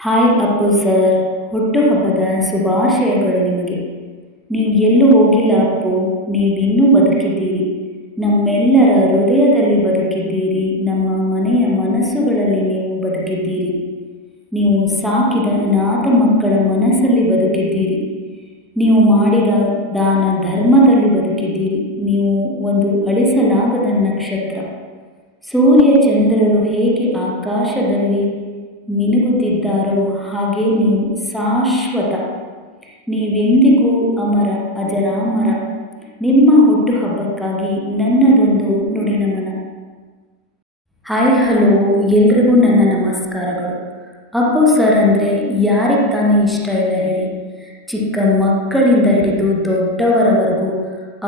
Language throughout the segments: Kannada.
ಹಾಯ್ ಅಪ್ಪು ಸರ್, ಹುಟ್ಟುಹಬ್ಬದ ಶುಭಾಶಯಗಳು ನಿಮಗೆ. ನೀವು ಎಲ್ಲೂ ಹೋಗಿಲ್ಲ ಅಪ್ಪು, ನೀವಿನ್ನೂ ಬದುಕಿದ್ದೀರಿ. ನಮ್ಮೆಲ್ಲರ ಹೃದಯದಲ್ಲಿ ಬದುಕಿದ್ದೀರಿ. ನಮ್ಮ ಮನೆಯ ಮನಸ್ಸುಗಳಲ್ಲಿ ನೀವು ಬದುಕಿದ್ದೀರಿ. ನೀವು ಸಾಕಿದ ಅನಾಥ ಮಕ್ಕಳ ಮನಸ್ಸಲ್ಲಿ ಬದುಕಿದ್ದೀರಿ. ನೀವು ಮಾಡಿದ ದಾನ ಧರ್ಮದಲ್ಲಿ ಬದುಕಿದ್ದೀರಿ. ನೀವು ಒಂದು ಅಳಿಸಲಾಗದ ನಕ್ಷತ್ರ. ಸೂರ್ಯ ಚಂದ್ರರು ಹೇಗೆ ಆಕಾಶದಲ್ಲಿ ಮಿನುಗುತ್ತಿದ್ದಾರೋ ಹಾಗೆ ನೀವು ಶಾಶ್ವತ. ನೀವೆಂದಿಗೂ ಅಮರ, ಅಜರಾಮರ. ನಿಮ್ಮ ಹುಟ್ಟುಹಬ್ಬಕ್ಕಾಗಿ ನನ್ನದೊಂದು ನುಡಿನಮನ. ಹಾಯ್ ಹಲೋ, ಎಲ್ರಿಗೂ ನನ್ನ ನಮಸ್ಕಾರಗಳು. ಅಪ್ಪು ಸರ್ ಅಂದರೆ ಯಾರಿಗೆ ತಾನೇ ಇಷ್ಟ ಇಲ್ಲ ಹೇಳಿ. ಚಿಕ್ಕ ಮಕ್ಕಳಿಂದ ಹಿಡಿದು ದೊಡ್ಡವರವರೆಗೂ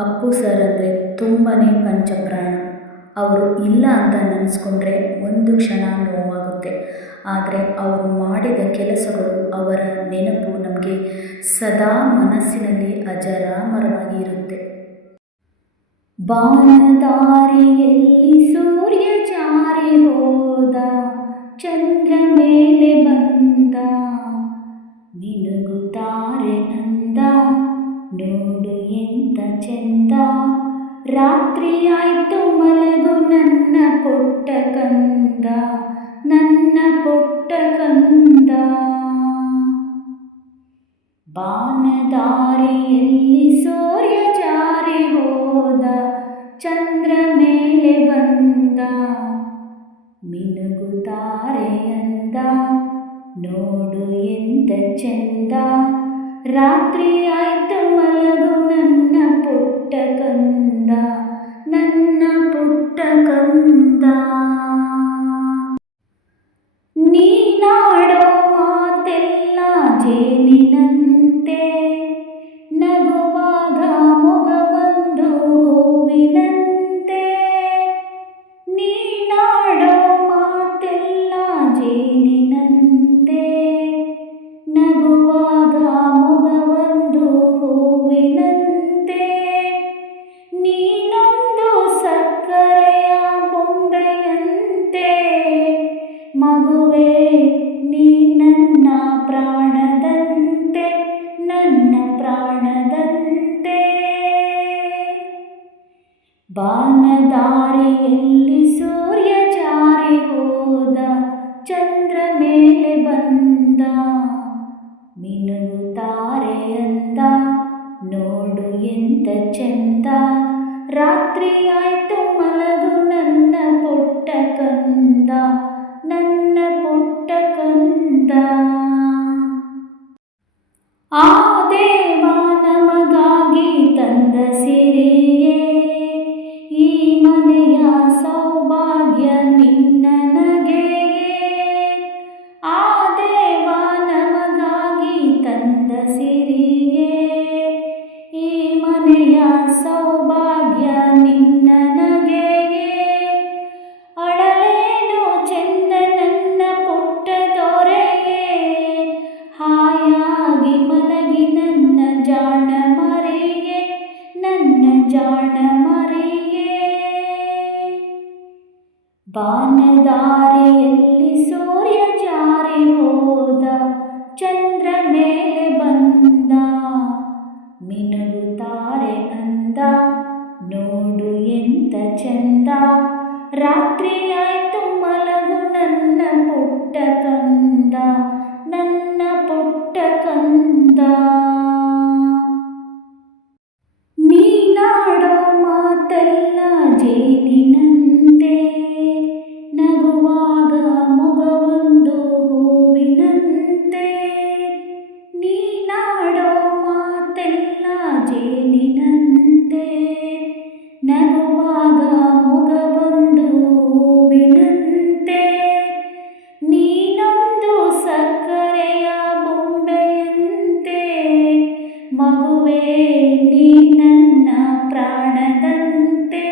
ಅಪ್ಪು ಸರ್ ಅಂದರೆ ತುಂಬಾ ಪಂಚಪ್ರಾಣ. ಅವರು ಇಲ್ಲ ಅಂತ ನೆನೆಸ್ಕೊಂಡ್ರೆ ಒಂದು ಕ್ಷಣ ನೋವಾಗುತ್ತೆ. ಆದರೆ ಅವರು ಮಾಡಿದ ಕೆಲಸಗಳು, ಅವರ ನೆನಪು ನಮಗೆ ಸದಾ ಮನಸ್ಸಿನಲ್ಲಿ ಅಜರಾಮರವಾಗಿ ಇರುತ್ತೆ. ಬಾನದಾರಿಯಲ್ಲಿ ಸೂರ್ಯ ಜಾರಿ ಹೋದ, ಚಂದ್ರ ಮೇಲೆ ಬಂದ, ಮಿನುಗುತ್ತಾರೆ ಅಂದ, ನೋಡು ಎಂತ ಚೆಂದ. ರಾತ್ರಿ ಆಯ್ತು ಮಲಗು ನನ್ನ ಪುಟ್ಟ ಕಂದ, ನನ್ನ ಪುಟ್ಟ ಕಂದ. ಬಾನದಾರಿಯಲ್ಲಿ ಸೂರ್ಯ ಜಾರಿ ಹೋದ, ಚಂದ್ರ ಮೇಲೆ ಬಂದ, ಮಿನುಗುತ್ತಾರೆ ಅಂದ, ನೋಡು ಎಂತ ಚೆಂದ. ರಾತ್ರಿ ಆಯ್ತು ಮಲಗು ನನ್ನ ಪುಟ್ಟ ಕಂದ, ನನ್ನ ಪುಟ್ಟ ಕಂದ. ನೀನಾಡೋ ಮಾತೆಲ್ಲ ಜೇನಿನಂತೆ, ನಗುವಾಗ ಮೊಗವೊಂದು ಹೂವಿನಂತೆ. ನೀನಾಡೋ ಮಾತೆಲ್ಲ ಜೇನಿನಂತೆ, ನಗುವಾಗ ಮೊಗವೊಂದು ಹೂವಿನಂತೆ. ನೀನೊಂದು ಸಕ್ಕರೆಯ ಬೊಂಬೆಯಂತೆ, ಮಗುವೇ ನೀ ನನ್ನ ಪ್ರಾಣದಂತೆ, ನನ್ನ ಪ್ರಾಣದಂತೆ. ಬಾನದಾರಿಯಲ್ಲಿ ಸೂರ್ಯ ಜಾರಿ ಹೋದ, ಚಂದ್ರ ಮೇಲೆ ಬಂದ, ಮಿನುಗುತ್ತಾರೆ ಅಂದ, ನೋಡು ಎಂತ ಚೆಂದ. ರಾತ್ರಿ ಆಯ್ತು ಮಲಗು ನನ್ನ ಪುಟ್ಟ ಕಂದ, ನನ್ನ ಪುಟ್ಟ ಕಂದ. ಆ ದೇವ ನಮಗಾಗಿ ತಂದ ಸಿರಿಯೇ, ಈ ಮನೆಯ ಸೌಭಾಗ್ಯ ನಿನ್ನ ನಗೆಯೇ. ಆ ದೇವ ನಮಗಾಗಿ ತಂದ ಸಿರಿಯೇ, ಈ ಮನೆಯ ಸೌಭಾಗ್ಯ ನಿನ್ನ ನಗೆಯೇ. ಅಳಲೇನು ಚೆಂದ ನನ್ನ ಪುಟ್ಟ ದೊರೆಯೇ, ಹಾಯಾಗಿ ಮಲಗಿ ನನ್ನ ಜಾಣ ಮರಿಯೇ, ನನ್ನ ಜಾಣ ಮರಿಯೇ. ಬಾನದಾರಿಯಲ್ಲಿ ಸೂರ್ಯ ಜಾರಿ ಹೋದ, ಚಂದ್ರ ಮೇಲೆ ಬಂದ, ಮಿನುಗುತ್ತಾರೆ ಅಂದ, ನೋಡು ಎಂತ ಚೆಂದ. ರಾತ್ರಿ ಆಯ್ತು ಮಲಗು ನನ್ನ ಪುಟ್ಟ ಕಂದ, ನನ್ನ ಪುಟ್ಟ ಕಂದ. ನೀನಾಡೋ ಮಾತೆಲ್ಲ ಜೇನಿನಂತೆ, ನಗುವಾಗ ಮೊಗವೊಂದು ಹೂವಿನಂತೆ. ನೀನಾಡೋ ಮಾತೆಲ್ಲ ಜೇನಿನಂತೆ, ನಗುವಾಗ ಮೊಗವೊಂದು ಹೂವಿನಂತೆ. ನೀನೊಂದು ಸಕ್ಕರೆಯ ಬೊಂಬೆಯಂತೆ, ಮಗುವೇ ನೀ ನನ್ನ ಪ್ರಾಣದಂತೆ,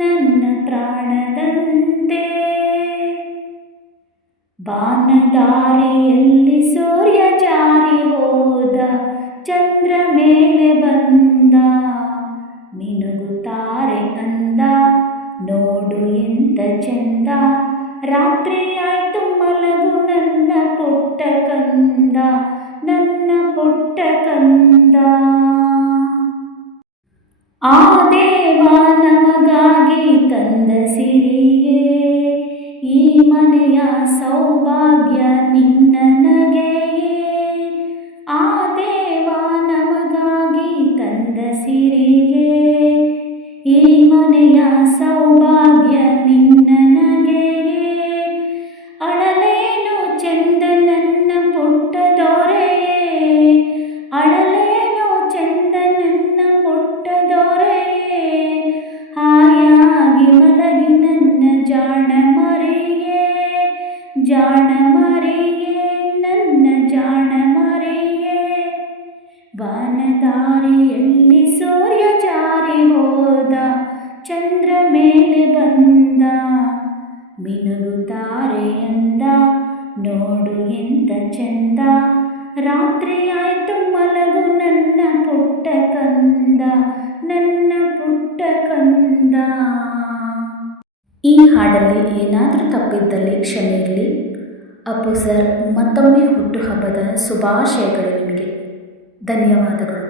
ನನ್ನ ಪ್ರಾಣದಂತೆ. ಬಾನದಾರಿಯಲ್ಲಿ ಸೂರ್ಯ ಜಾರಿ ಹೋದ, ಚಂದ್ರ ಮೇಲೆ ಬಂದ, ಮಿನುಗುತ್ತಾರೆ ಅಂದ, ನೋಡು ಎಂತ ಚೆಂದ. ರಾತ್ರಿ ಆಯ್ತು ಮಲಗು ನನ್ನ ಪುಟ್ಟ ನನ್ನ ಪುಟ್ಟ ಕಂದ. ಆ ದೇವ ನಮಗಾಗಿ ತಂದ ಸಿರಿಯೇ ಈ ಮನೆಯ ಸೌಭಾಗ್ಯ ನಿನ್ನ ನಗೆಯೇ. ಆ ದೇವ ನಮಗಾಗಿ ತಂದ ಸಿರಿಯೇ ಈ ಮನೆಯ ಸೌಭಾಗ್ಯ ನಿನ್ನ ನಗೆಯೇ. ಅಳಲೇನು ಚೆಂದ ನನ್ನ ಪುಟ್ಟ ದೊರೆಯೇ, ಅಳಲೇನು ಚೆಂದ ನನ್ನ ಪುಟ್ಟ ದೊರೆಯೇ. ಹಾಯಾಗಿ ಮಲಗಿ ನನ್ನ ಜಾಣ ಮರಿಯೇ, ಜಾಣ ಮರಿಯೇ, ನನ್ನ ಜಾಣ ಮರಿಯೇ. ವಾನದಾರಿಯಲ್ಲಿ ಸೂರ್ಯ ಜಾರಿ ಹೋದ, ಚಂದ್ರ ಮೇಲೆ ಬಂದ, ಮಿನುಗುತ್ತಾರೆ ಅಂದ, ನೋಡು ಎಂತ ಚಂದ. ರಾತ್ರಿ ಆಯ್ತು ಮಲಗು ನನ್ನ ಪುಟ್ಟ ಕಂದ, ನನ್ನ ಪುಟ್ಟ ಕಂದ. ಈ ಹಾಡಲ್ಲಿ ಏನಾದರೂ ತಪ್ಪಿದ್ದಲ್ಲಿ ಕ್ಷಮೆ ಇರಲಿ. ಅಪ್ಪು ಸರ್, ಮತ್ತೊಮ್ಮೆ ಹುಟ್ಟುಹಬ್ಬದ ಶುಭಾಶಯಗಳು ನಿಮಗೆ. ಧನ್ಯವಾದಗಳು.